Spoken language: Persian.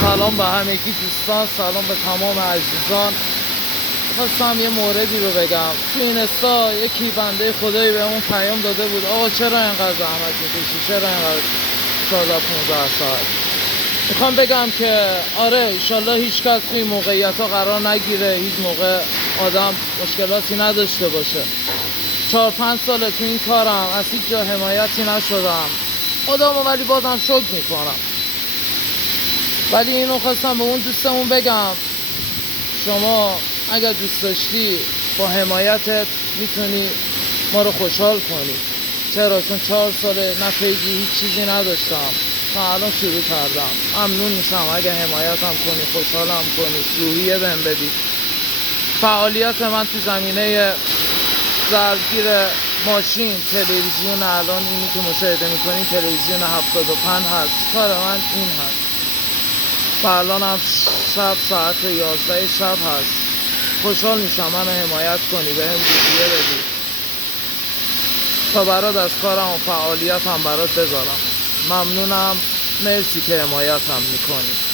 سلام به همگی دوستان، سلام به تمام عزیزان. خواستم یه موردی رو بگم. تو این استا یکی بنده خدایی به اون پیام داده بود آقا چرا اینقدر زحمت میکشی، چرا اینقدر 14-15 ساعت. میخوام بگم که آره انشالله هیچ کس توی موقعیت ها قرار نگیره، هیچ موقع آدم مشکلاتی نداشته باشه. 4-5 ساله تو این کارم، از هیچ جا حمایتی نشدم آدمو، ولی بازم شکر میکنم. ولی اینو خواستم به اون دوستمون بگم، شما اگر دوست داشتی با حمایتت میتونی ما رو خوشحال کنی. چرا؟ چون 4 ساله نه پیجی هیچ چیزی نداشتم، تا الان شروع کردم. ممنون میشم اگر حمایتم کنی، خوشحالم کنی، روحیه بهم بدی. فعالیت من تو زمینه ظرفگیر ماشین، تلویزیون، الان اینی که مشاهده میکنین تلویزیون 75 هست. کار من این هست. و الان هم شب ساعت 11 شب هست. خوشحال میشم منو حمایت کنی، بهم روحیه بدی تا برات از کارم و فعالیتم برات بذارم. ممنونم، مرسی که حمایتم میکنی.